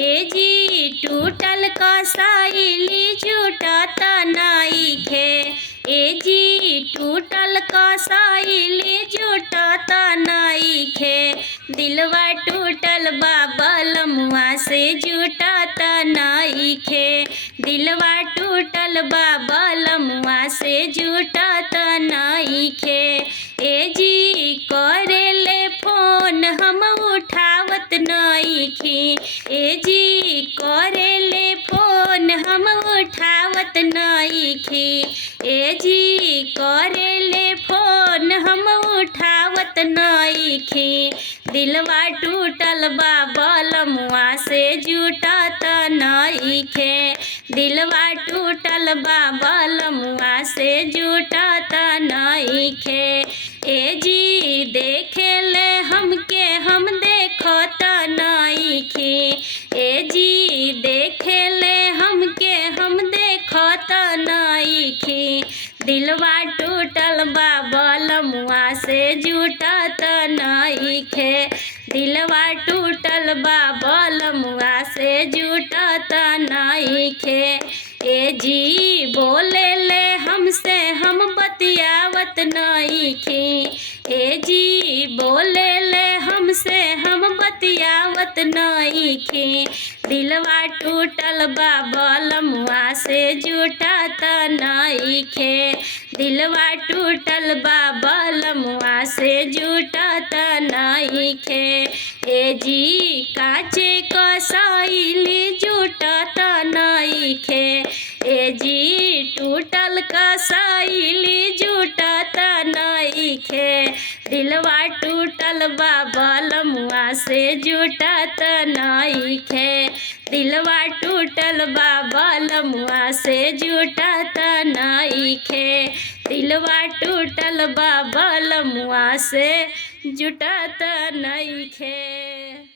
ए जी टूटल कसैली जुटत नइखे। ए जी टूटल कसैली जुटत नइखे। दिलवा टूटल बा बलमुआ से जुटत नइखे। दिलवा टूटल बा बलमुआ से जुटत नइखे। ए जी करेले फोन हम उठावत नइखी। ए जी करेले फोन हम उठावत नइखी। ए जी करेले फोन हम उठावत नइखी। दिलवा टूटल बा बलमुआ से जुटत नइखे। दिलवा टूटल बा बलमुआ से जुटत नइखे। ए जी देखेले हमके हम देखत नइखी। ए जी देखेले हमके हम देखत नइखी। दिलवा टूटल बा बलमुआ से जुटत नइखे। दिलवा टूटल बा बलमुआ से जुटत नइखे। ए जी बोलेले हमसे हम बतियावत नइखी। ए जी बोलेले हमसे हम बतियावत नइखी। दिलवा टूटल बा बलमुआ से जुटत नइखे। दिलवा टूटल बा बलमुआ से जुटत नइखे। ए जी काचे कसैली जुटत नइखे। ए जी टूटल कसैली जुटत नइखे। दिलवा टूटल बा बलमुआ से जुटत नइखे। दिलवा टूटल बा बलमुआ से जुटत नइखे। दिलवा टूटल बा बलमुआ से जुटत नइखे।